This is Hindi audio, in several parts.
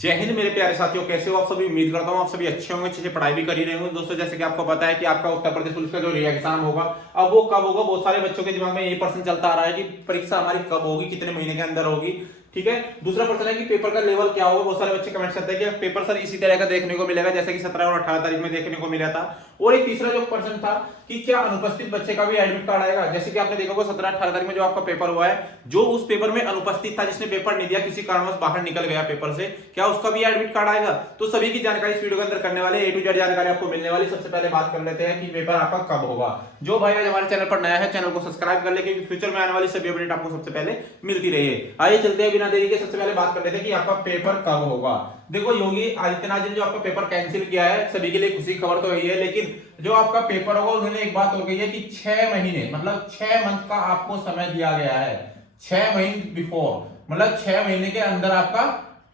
जय हिंद मेरे प्यारे साथियों, कैसे हो आप सभी। उम्मीद करता हूँ आप सभी अच्छे होंगे, अच्छे से पढ़ाई भी कर ही रहे होंगे। दोस्तों जैसे कि आपको पता है कि आपका उत्तर प्रदेश पुलिस का जो री एग्जाम होगा, अब वो कब होगा। बहुत सारे बच्चों के दिमाग में यही प्रश्न चलता आ रहा है कि परीक्षा हमारी कब होगी, कितने महीने के अंदर होगी। ठीक है। दूसरा प्रश्न है कि पेपर का लेवल क्या होगा। बहुत सारे बच्चे कमेंट करते हैं कि पेपर सर इसी तरह का देखने को मिलेगा जैसे कि 17 और 18 तारीख में देखने को मिला था। और एक तीसरा जो प्रश्न था कि क्या अनुपस्थित बच्चे का भी एडमिट कार्ड आएगा। जैसे कि आपने देखा होगा 17-18 तारीख में जो आपका पेपर हुआ है, जो उस पेपर में अनुपस्थित था, जिसने पेपर नहीं दिया, किसी कारणवश बाहर निकल गया पेपर से, क्या उसका भी एडमिट कार्ड आएगा। तो सभी की जानकारी इस वीडियो के अंदर करने वाले, ए टू जेड जानकारी आपको मिलने वाली। सबसे पहले बात कर लेते हैं कि पेपर आपका कब होगा। जो भाई आज हमारे चैनल पर नया है, चैनल को सब्सक्राइब कर ले, क्योंकि फ्यूचर में आने वाली सभी अपडेट आपको सबसे पहले मिलती रहे। आइए चलते हैं बिना देरी के, सबसे पहले बात कर लेते हैं कि आपका पेपर कब होगा। देखो योगी आदित्यनाथ जी ने जो आपका पेपर कैंसिल किया है, सभी के लिए खुशी खबर तो यही है, लेकिन जो आपका पेपर होगा उन्होंने एक बात हो गई है कि 6 महीने मतलब 6 मंथ का आपको समय दिया गया है। 6 महीने बिफोर मतलब 6 महीने के अंदर आपका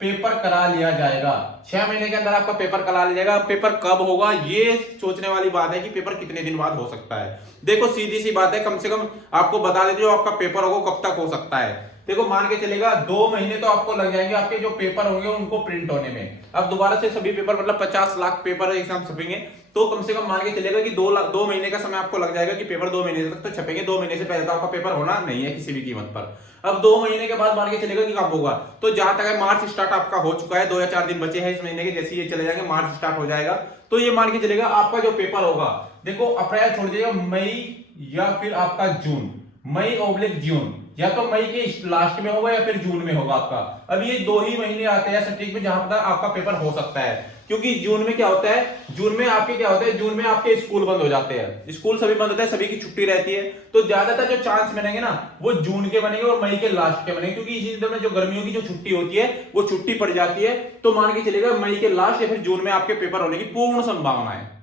पेपर करा लिया जाएगा। 6 महीने के अंदर आपका पेपर करा लिया जाएगा। पेपर कब होगा ये सोचने वाली बात है कि पेपर कितने दिन बाद हो सकता है। देखो सीधी सी बात है, कम से कम आपको बता देते जो आपका पेपर होगा कब तक हो सकता है। देखो मान के चलेगा 2 महीने तो आपको लग जाएंगे आपके जो पेपर होंगे उनको प्रिंट होने में। अब दोबारा से सभी पेपर मतलब 50 लाख पेपर एग्जाम छपेंगे, तो कम से कम मान के चलेगा कि 2 महीने का समय आपको लग जाएगा कि पेपर 2 महीने तक तो छपेंगे। 2 महीने से पहले तो आपका पेपर होना नहीं है किसी भी कीमत पर। अब 2 महीने के बाद मान के चलेगा कि कब होगा, तो जहां तक है मार्च स्टार्ट आपका हो चुका है। 2 या 4 दिन बचे हैं इस महीने के, जैसे ये चले जाएंगे मार्च स्टार्ट हो जाएगा। तो ये मान के चलेगा आपका जो पेपर होगा, देखो अप्रैल छोड़ दीजिएगा, मई या फिर आपका जून, मई/जून, या तो मई के लास्ट में होगा या फिर जून में होगा आपका। अब ये 2 ही महीने आते हैं सटीक में जहां पर आपका पेपर हो सकता है। क्योंकि जून में क्या होता है, जून में आपके क्या होता है, जून में आपके स्कूल बंद हो जाते हैं, स्कूल सभी बंद होते हैं, सभी की छुट्टी रहती है। तो ज्यादातर जो चांस बनेंगे ना वो जून के बनेंगे और मई के लास्ट के बनेंगे, क्योंकि इसी दिन में जो गर्मियों की जो छुट्टी होती है वो छुट्टी पड़ जाती है। तो मान के चलेगा मई के लास्ट या फिर जून में आपके पेपर होने की पूर्ण संभावना है।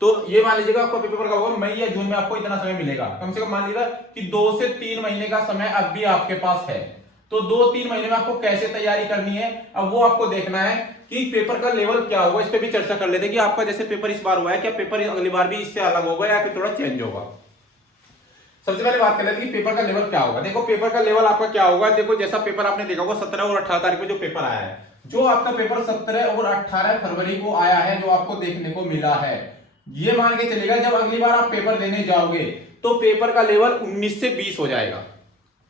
तो ये मान लीजिएगा आपका पेपर का होगा मई या जून में, आपको इतना समय मिलेगा। कम से कम मान लीजिएगा कि 2 से 3 महीने का समय अब भी आपके पास है। तो 2-3 महीने में आपको कैसे तैयारी करनी है, अब वो आपको देखना है कि पेपर का लेवल क्या होगा। इस पे भी चर्चा कर लेते हैं कि आपका जैसे पेपर इस बार हुआ है, क्या पेपर अगली बार भी इससे अलग होगा या फिर थोड़ा चेंज होगा। सबसे पहले बात कर लेते हैं कि पेपर का लेवल क्या होगा। देखो पेपर का लेवल आपका क्या होगा। देखो जैसा पेपर आपने देखा होगा 17 और 18 तारीख को जो पेपर आया है, जो आपका पेपर 17 और 18 फरवरी को आया है, जो आपको देखने को मिला है, ये मान के चलेगा जब अगली बार आप पेपर देने जाओगे तो पेपर का लेवल 19 से 20 हो जाएगा।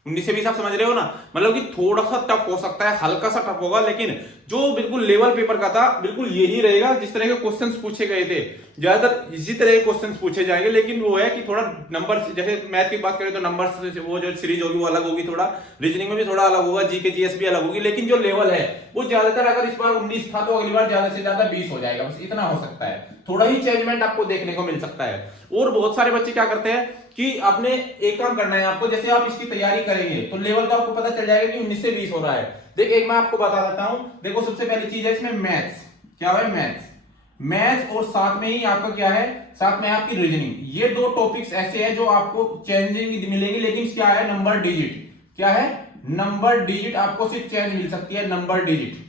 19 से 20 आप समझ रहे हो ना, मतलब कि थोड़ा सा टफ हो सकता है, हल्का सा टफ होगा, लेकिन जो बिल्कुल लेवल पेपर का था बिल्कुल यही रहेगा जिस तरह के क्वेश्चंस पूछे गए थे। ज्यादातर इसी तरह के क्वेश्चंस पूछे जाएंगे, लेकिन वो है कि थोड़ा नंबर, जैसे मैथ की बात करें तो नंबर वो जो सीरीज होगी वो अलग होगी, थोड़ा रीजनिंग में भी थोड़ा अलग होगा, जीके जीएस भी अलग होगी, लेकिन जो लेवल है वो ज्यादातर, अगर इस बार 19 था तो अगली बार ज्यादा से ज्यादा 20 हो जाएगा, बस इतना हो सकता है। थोड़ा ही चेंजमेंट आपको देखने को मिल सकता है। और बहुत सारे बच्चे क्या करते हैं कि आपने एक काम करना है आपको, जैसे आप इसकी तैयारी करेंगे तो लेवल तो आपको पता चल जाएगा कि 19 से 20 हो रहा है। देखिए एक मैं आपको बता देता हूं। देखो सबसे पहली चीज है इसमें मैथ्स, क्या है मैथ्स और साथ में ही आपका क्या है, साथ में आपकी रीजनिंग। ये 2 टॉपिक्स ऐसे हैं जो आपको चेंजिंग मिलेंगी, लेकिन क्या है नंबर डिजिट, क्या है नंबर डिजिट आपको सिर्फ चेंज मिल सकती है, नंबर डिजिट।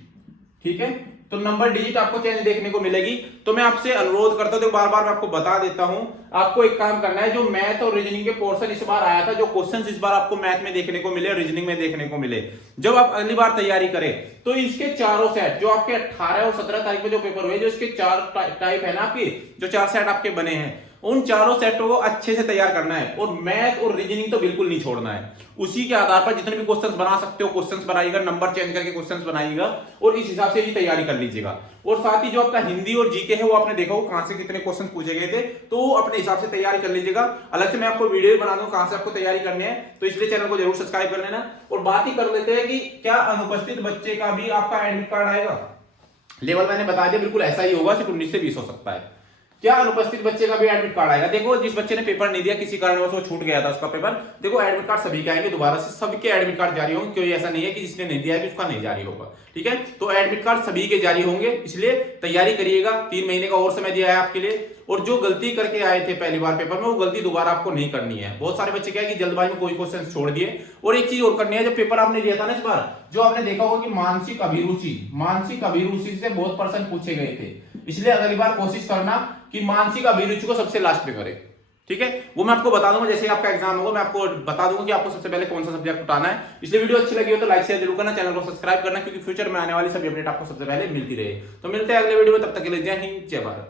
ठीक है, तो नंबर डिजिट आपको चेंज देखने को मिलेगी। तो मैं आपसे अनुरोध करता हूं, तो बार बार मैं आपको बता देता हूं, आपको एक काम करना है, जो मैथ और रीजनिंग के पोर्शन इस बार आया था, जो क्वेश्चंस इस बार आपको मैथ में देखने को मिले, रीजनिंग में देखने को मिले, जब आप अगली बार तैयारी करें तो इसके चारों सेट, जो आपके 18 और 17 तारीख में जो पेपर हुए, जो इसके 4 टाइप है ना आपके, जो 4 सेट आपके बने हैं, उन चारों सेटों को अच्छे से तैयार करना है। और मैथ और रीजनिंग तो बिल्कुल नहीं छोड़ना है। उसी के आधार पर जितने भी क्वेश्चंस बना सकते हो क्वेश्चंस बनाइएगा, नंबर चेंज करके क्वेश्चंस बनाइएगा और इस हिसाब से ही तैयारी कर लीजिएगा। और साथ ही जो आपका हिंदी और जीके है वो आपने देखा हो कहां से कितने क्वेश्चन पूछे गए थे, तो अपने हिसाब से तैयारी कर लीजिएगा। अलग से मैं आपको वीडियो बना दूं कहां से आपको तैयारी करनी है, तो इसलिए चैनल को जरूर सब्सक्राइब कर लेना। और बात ही कर लेते हैं कि क्या अनुपस्थित बच्चे का भी आपका एडमिट कार्ड आएगा। लेवल मैंने बता दिया बिल्कुल ऐसा ही होगा, सिर्फ 19 से 20 हो सकता है। क्या अनुपस्थित बच्चे का भी एडमिट कार्ड आएगा। देखो जिस बच्चे ने पेपर नहीं दिया, किसी कारणवश वो छूट गया था उसका पेपर, देखो एडमिट कार्ड सभी के आएंगे, दोबारा से सबके एडमिट कार्ड जारी होंगे। कोई ऐसा नहीं है कि जिसने नहीं दिया है उसका नहीं जारी होगा। ठीक है, तो एडमिट कार्ड सभी के जारी होंगे, इसलिए तैयारी करिएगा। 3 महीने का और समय दिया है आपके लिए। और जो गलती करके आए थे पहली बार पेपर में, वो गलती दोबारा आपको नहीं करनी है। बहुत सारे बच्चे क्या है कि जल्दबाजी में कोई क्वेश्चन छोड़ दिए। और एक चीज और करनी है, जो पेपर आपने दिया था ना इस बार, जो आपने देखा होगा कि मानसिक अभिरुचि से बहुत प्रश्न पूछे गए थे, इसलिए अगली बार कोशिश करना कि मानसिक अभिरुचि को सबसे लास्ट में करें। ठीक है, वो मैं आपको बता दूंगा। जैसे आपका एग्जाम होगा मैं आपको बता दूंगा कि आपको सबसे पहले कौन सा सब्जेक्ट उठाना है। इसलिए वीडियो अच्छी लगी हो तो लाइक शेयर जरूर करना, चैनल को सब्सक्राइब करना, क्योंकि फ्यूचर में आने वाली सभी अपडेट आपको सबसे पहले मिलती रहे। तो मिलते हैं अगले वीडियो में, तब तक के लिए जय हिंद जय भारत।